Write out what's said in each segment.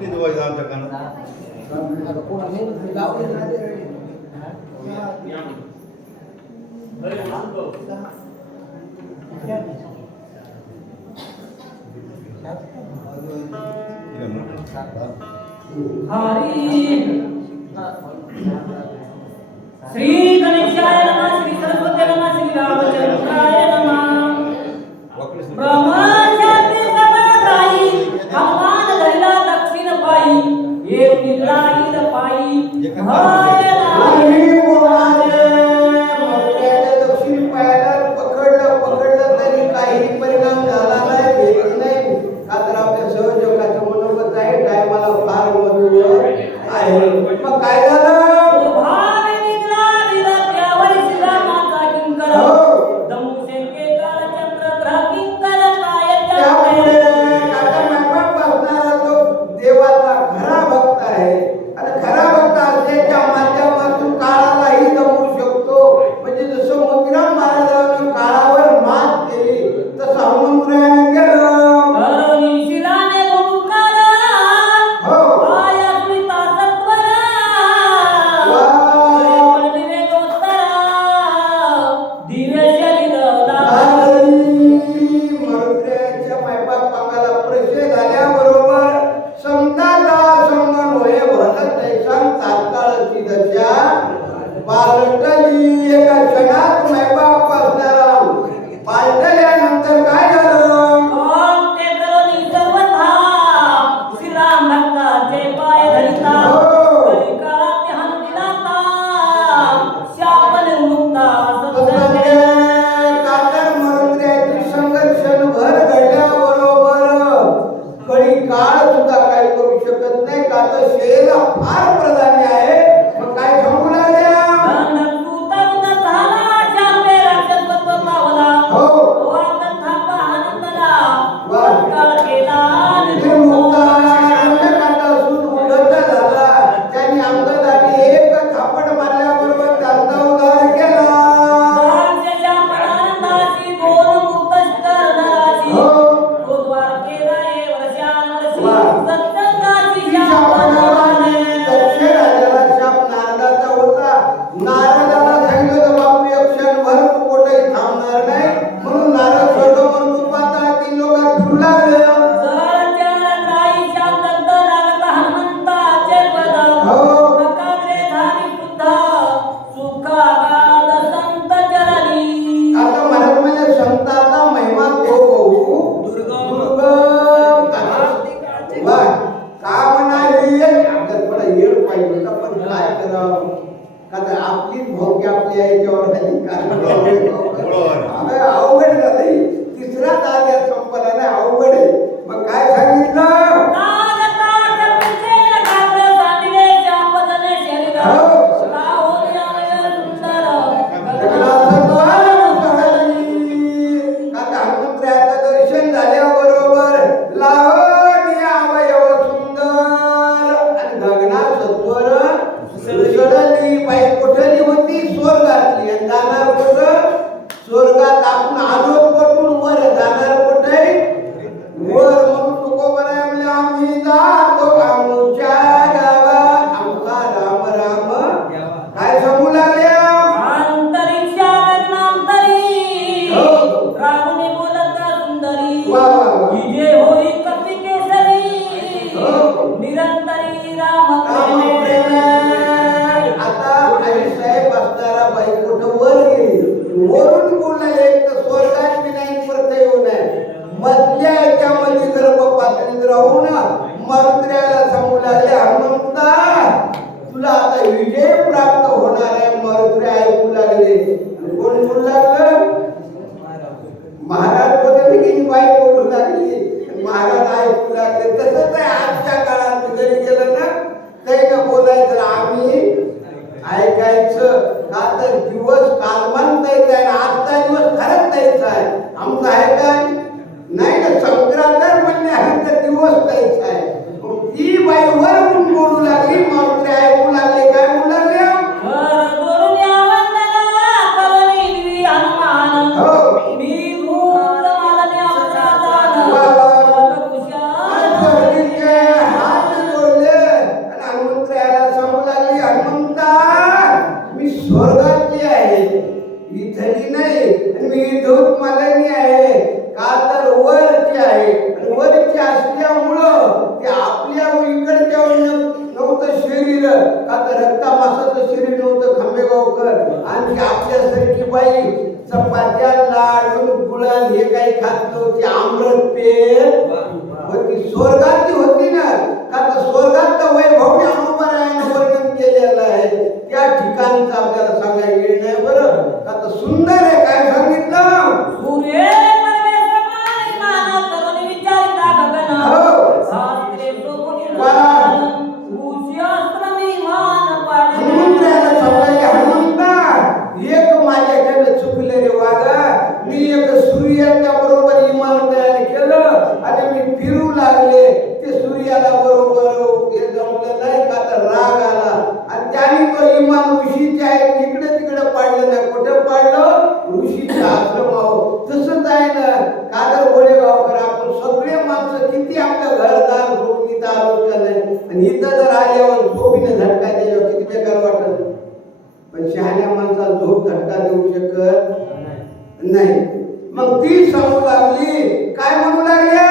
कुठली दिवाळी आमच्या कानात श्री गणेशाय नमः, श्री सरस्वती नमः, श्री रामचंद्राय नमः। ब्रह्मचारी सभाताई हनुमान धरिला दक्षिण पायी, एक निराळी पायी भय नाही कोणाचे मोठ्याच्या दक्षिण पायाला पकडलं तरी काही परिणाम झाला नाही, भेटत नाही का तर आपल्या सहयोगाचं मनोगत आहे टायमाला फार मधुर आहे। मग काय झालं हनुमान इथली नाही आणि मी इथं मालनी आहे का तर वरची आहे आणि वरची असल्यामुळं ते आपल्या इकडच्या नव्हतं शरीर का तर रक्ता मासाचं शरीर नव्हतं खांबेगावकर आणि आपल्यासारखी बाई चपात्या लाडू गुळाल हे काही खात नव्हती आमरत पेल होती स्वर्गातली होती ना का तर स्वर्गातलं वैभव अनुपरायानं वर्णन केलेलं आहे त्या ठिकाणचं आपल्याला सांगायला येईल नाही बरं का तर सुंदर आहे काय सांगितलं सूर्य परमेश्वराय मानव करून विचारिता गगन शास्त्रे सोपुनी उष्यास्त्र मी मान पाडे हनुमंताला सांगायला हनुमंता एक माझ्याकडे चुकले रे वागा मी एक सूर्याच्या बरोबर इमान तयार केलं आणि मी फिरू लागले ते सूर्याला बरोबर हे जमलं नाही का तर राग आला आणि त्याने तो इमान ऋषीच्या आहे इकडे तिकडे पाडलं नाही कुठे पाडलं ऋषीच्या आश्रमावर तसंच आहे ना कादर गोळेगावकर आपण सगळे माणसं किती आपलं घरदार सोडून इथं आलो का नाही आणि इथं जर आल्यावर झोपीने झटका दिल्यावर किती बेकार वाटत पण शहाण्या माणसाला झोप झटका देऊ शकत नाही मग ती सांगू लागली काय म्हणू लागल्या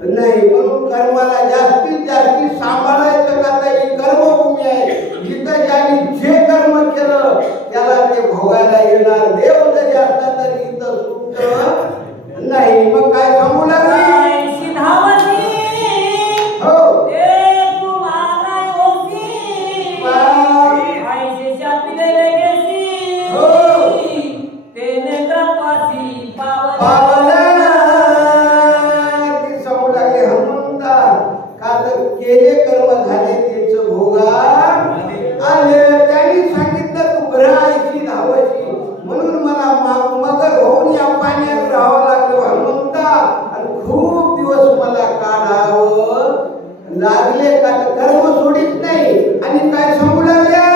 नाही म्हणून कर्माला जास्तीत जास्त सांभाळायचं का तर ही कर्मभूमी आहे जिथं ज्यांनी जे कर्म केलं त्याला ते भोगायला येणार देव जरी असला तरी इथं सुख नाही मग काय सांगू लागली हो केले कर्म झाले तेच भोगा आले त्यांनी सांगितलं तू ग्रहाची धावशी म्हणून मला मगर होऊन या पाण्यात राहावं लागलं हनुमंता आणि खूप दिवस मला काढावं लागले का कर्म सोडित नाही आणि काय सांगू लागल्या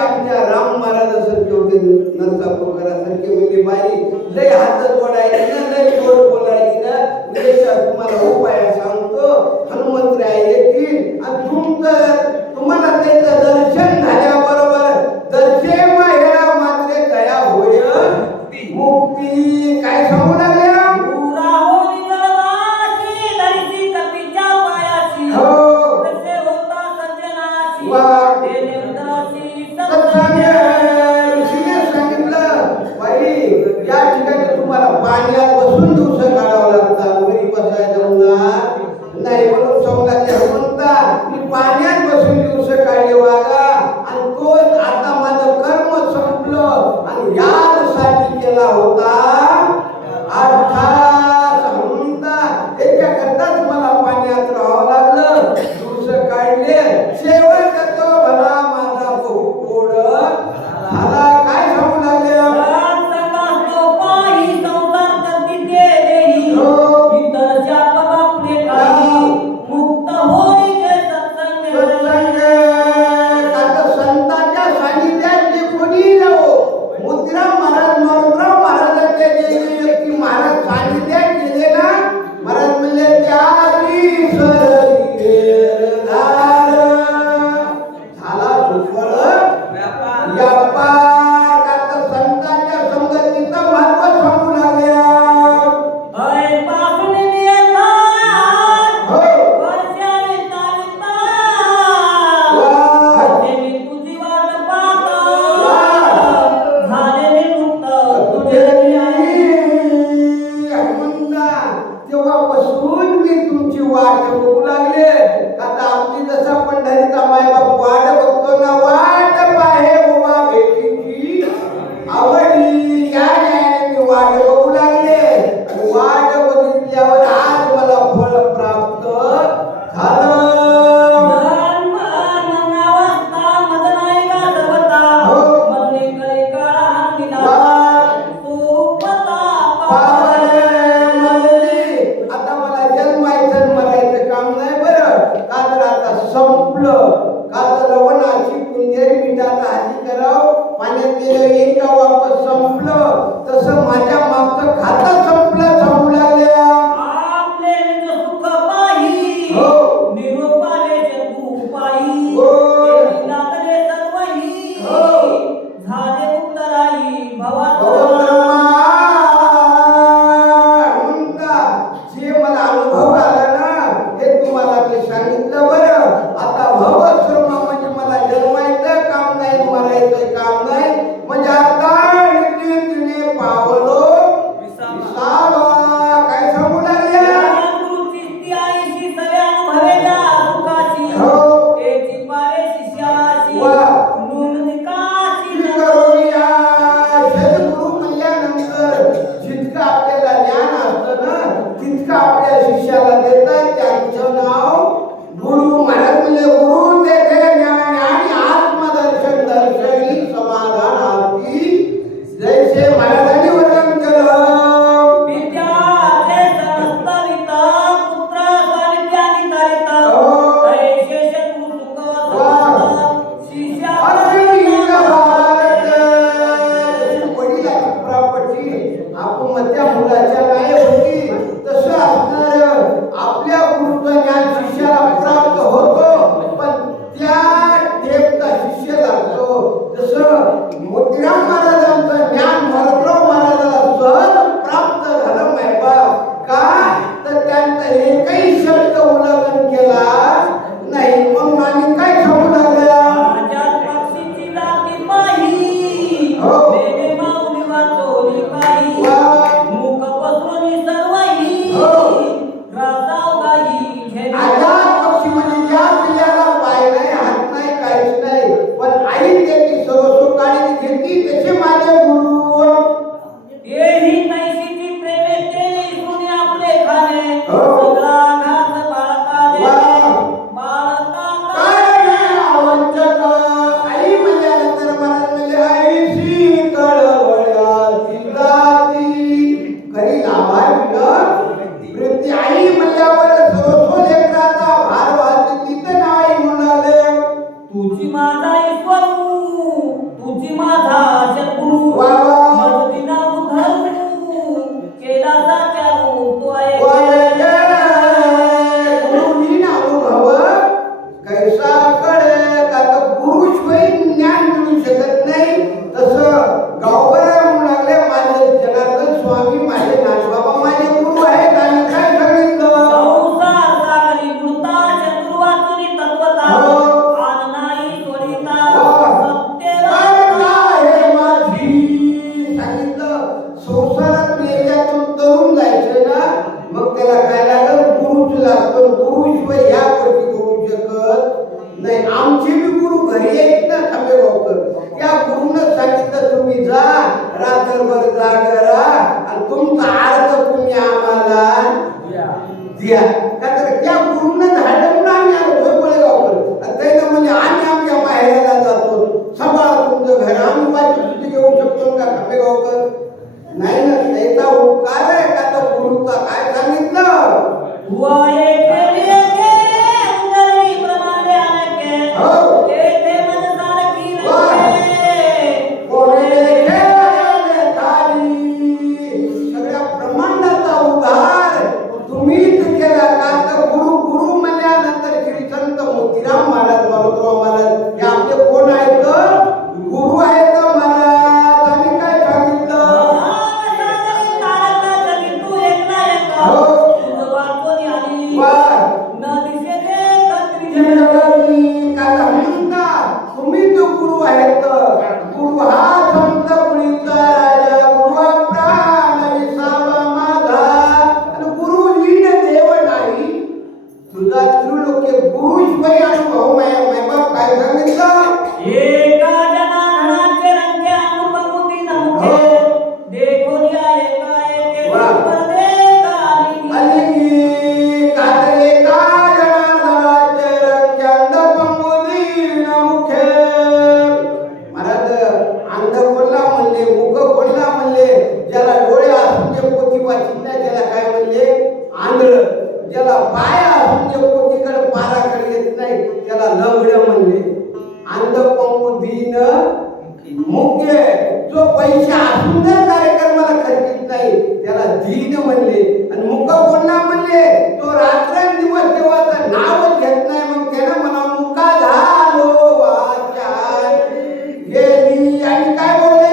आमच्या राम महाराजासारखे होते नरसापूरकरांसारखे म्हणजे बाई लय हात जोडायची ना, लय गोड बोलायची ना. त्याच्यावर तुम्हाला उपाय सांगतो. हनुमंतराय येतील आणि तुम्हाला त्याचं दर्शन झाल्याबरोबर दर्शन हेरा मात्र दया होय मुक्ती. काय सांगू लागल्या? पुरा होई जळवाशी, धरिसी कपीच्या पायाशी. हो. तसे होता सज्जनाशी, वा. तेने उदराशी सत्संग. सत्संग. ऋषीने सांगितलं, बाई या ठिकाणी तुम्हाला पाण्यात बसून दिवस काढावं लागतात. घरी बसायला जमणार नाही. म्हणून समजायचे हनुमंता, मी पाण्यात बसून दिवस काढले वागा. आणि तो आता माझं कर्म संपलं आणि यासाठी केला होता अर्थात हनुमंता. त्याच्याकरताच मला पाण्यात राहावं लागलं. दिवस काढले. शेवट तो भला माझा बहु झाला. काय सांगू लागले? सत्संगास्तो पाही, संसार करती ते देही. हो. इतरच्या बापुडे काही, मुक्त होई जे सत्संग. सत्संग. आता संतांच्या सानिध्यात जे कोणी राहो, मुद्राम महाराज मारुतराव महाराजांच्या जे व्यक्ती महाराज सानिध्यात गेले ना, महाराज म्हणले त्यारी सरलीर धार. झाला सुफळ व्यापार. आता संतांच्या संगतीचं महत्व सांगू लागल्या. ऐ पापुणे नियतात, हो. वर्षाने तारिता. वा. देवी तुझी वाट पाहता, वा. झालेले मुक्त तुझे तेव्हापासून मी तुमची वाट बघू लागले. आता आपली जसा पंढरीचा मायबाप वाट बघतो ना, वाट पाहे उभा भेटीची आवडली. या न्यायाने मी वाट बघू लागले. आणि वाट बघितल्यावर आज मला फळ प्राप्त झालं. मनावस्था मदनाई गा सर्वता. हो. मदने कळे काळा हातीला. वा. सोपता पावन पावन. मनली. आता मला जन्मायचं मरायचं काम नाही बरं. का तर आता संपलं. का तर लवणाची कुंजेर मिठाचा हाती कराव, पाण्यात गेलं येईल का वापस. संपलं. तसं माझ्या मागचं खातं संपलं. सांगू लागल्या. आपले निज सुख पाही, हो. निरोपाले तू पाही. हो. देवी लागले सर्वही, हो. झाले उत्तराई भवाचा. जे मला अनुभव आला ना, हे तुम्हाला मी सांगितलं बरं. आता भवश्रम म्हणजे मला जन्मायचं काम नाही, मरायचं काम नाही. म्हणजे आता नित्य पावलो विसावा. काय सांगू लागल्या? गुरुची ती आईशी सगळ्या भवेला सुखाची. हो. एची पारे शिष्याशी, वा. नून निकाशी. करूया. सद्गुरू म्हणल्यानंतर जितकं आपल्याला ज्ञान असतं ना, तितकं आपल्या शिष्याला देतात. त्यांचं नाव गुरु. महाराज म्हणले गुरु तेथे ज्ञान आणि आत्मदर्शन दर्शनी समाधान आरती. जैसे महाराजांनी वर्णन केलं. विद्याचे समस्तविता, पुत्र सानिध्यानी तारिता. हो. ऐशे शत्रू सुख वा. शिष्या वडिलाची प्रॉपर्टी आपण त्या मुलाच्या नाही होती. तसं असणार आपल्या गुरुचं ज्ञान शिष्याला प्राप्त होतो, पण त्या देवता शिष्य लागतो. जसं मोतीराम महाराजांचं ज्ञान भरतराव महाराजाला सहज प्राप्त झालं मायबाप. का तर त्यांचा एकही शब्द उल्लंघन केला नाही. मग आम्ही काय सांगू लागल्या? माझ्या पक्षीची जाती पाही, हो. देवे माऊली वाचोली काही. वा. मुख करून जायचं ना मग त्याला काय लागल गुरुच लागतो गुरुशिवाय ह्या गोष्टी करू शकत नाही आमचे बी गुरु घरी आहेत ना खांबेगावकर त्या गुरुनं सांगितलं तुम्ही जा रात्रभर जागरा आणि तुमचा अर्थ तुम्ही आम्हाला द्या का तर त्या गुरुनं धाडून आम्ही आलो गोळेगावकर आणि त्यानं म्हणजे आम्ही आमच्या माहेराला जातो सांभाळा तुमचं घर आम्ही वाटत सुद्धा घेऊ शकतो का खांबेगावकर नाही ना त्याचा उपकार आहे का तर गुरुचा काय सांगितलं हुआ एक लिए के उंगली प्रमाणे आने के हो येते मन साल की लगे कोणे खेळले खाली सगळ्या ब्रह्मांडाचा उद्धार तुम्हीच केला का तर गुरु गुरु म्हणल्यानंतर श्री संत मोतीराम महाराज मारुतराव महाराज हे आपले कोण आहेत गुरु आहेत महाराज आणि काय सांगितलं हो तुम्ही जो गुरु आहेत गुरु हा संत पुळीचा राजा गुरु प्राण विसावा माझा आणि गुरु लीन देव नाही तुझा त्रिलोके गुरु शिवाय अनुभव बाप काय सांगितलं एका जनाधनाचे रंगे अनुपमुती नमुखे देखो दिया एका एके परदे अली कातरे काय जनार्दनाचे रंग पंगुदीन मुखे महाराज अंध बोलला म्हणले मुख बोलला म्हणले ज्याला डोळे असून जे पोथी वाचित नाही त्याला काय म्हणले आंधळ ज्याला पाय असून जे पोथीकडे पाराकडे येत नाही त्याला लंगड म्हणले अंध पंगुदीन मुख्य जो पैसे असून जर कार्यक्रमाला खर्चित नाही त्याला दीन म्हणले आणि मुख कोणला म्हणले तो रात्रंदिवस देवाचं नावच घेत नाही मग त्यानं म्हणा मुका झालो वाचा गेली आणि काय बोलले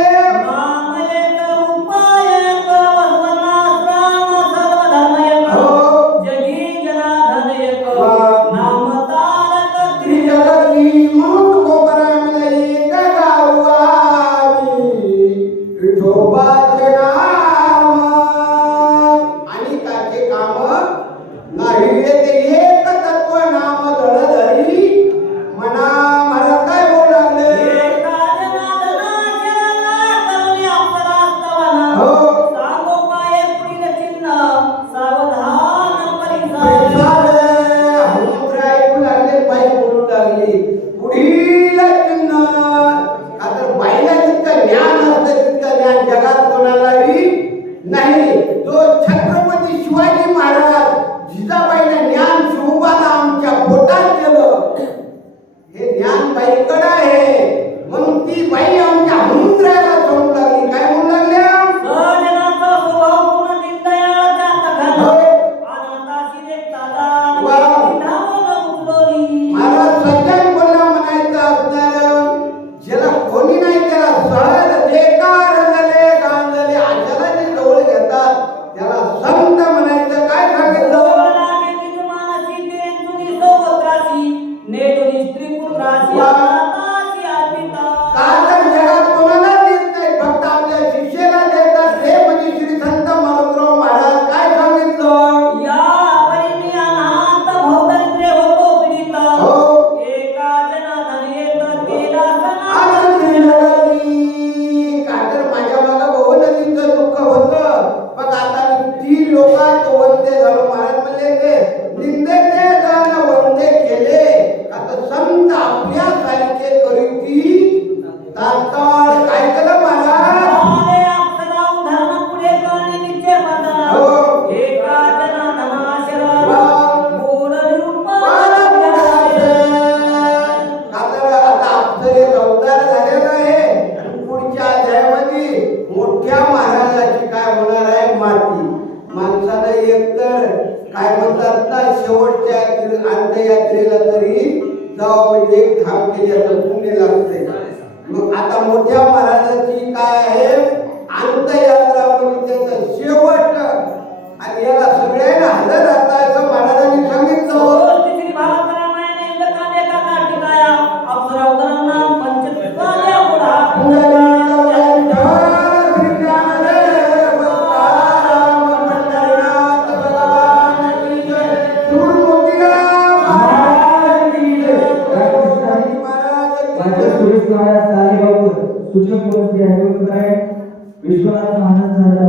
त्रिजगती म्हणून गोपरामला एक गावावी विठोबाचे नाम आणि काचे काम नाही ते एक तत्व नाम धडधरी मना मला काय बोलू लागले हो ऐकू लागले बाई बोलू लागली पुढील चिन्ह आता बाईला जितकं ज्ञान असतं तितकं ज्ञान जगात कोणालाही नाही जो छत्रपती शिवाजी महाराज जिजाबाईला ज्ञान शिवबाला आमच्या पोटात दिलं हे ज्ञान बाईकडे आहे म्हणून ती बाई आमच्या हमुद्राला सोडू लागली काय म्हणू लागल्या महाराज सज्जन बोलला म्हणायचं असणार ज्याला कोणी नाही त्याला सहज देकार झाले गांजले आशाला जे जवळ घेतात त्याला संत म्हणायचं काय सांगितलं का तर जगात कोणाला देत नाही फक्त आपल्या शिष्याला देतात ते म्हणजे श्री संत मारुतराव महाराज काय सांगितलं या परिज्ञानात भौदंद्रे होतो पीडिता हो एका जनाधन एक केला सना आज त्रिजगती का तर माझ्या मागं बहु नदीचं दुःख होतं पण आता मी 3 लोकात वंदे झालो महाराज म्हणले ते निंदेचे दान वंदे केले आता संत आपल्या सारखे करीती तात्काळ काय केलं महाराज आले अक्षरा उदाहरण पुढे करणे निश्चय बदला हो. एका जनाधन आशीर्वाद वा. गोड निरूपण आता अप्सरे अवतार झालेला आहे आणि पुढच्या अध्यायामध्ये मोठ्या महाराजाची काय होणार आहे माती माणसाला एकतर काय म्हणतात ना शेवटच्या अंत्ययात्रेला तरी जावं एक धाम केल्याचं पुण्य लागते मग आता मोठ्या महाराजाची काय आहे अंत्ययात्रा म्हणजे त्याचा शेवट आणि याला सगळ्यांना हजर राहता असं महाराजांनी सांगितलं श्री भागवताने इंद्रकांडे का कार्तिकाया अप्सरा उदाहरण पंचत्वाद्या पुढा डॉक्टर सुरेश महाराज सालेगावकर सूचक म्हणून विश्वनाथ महाराज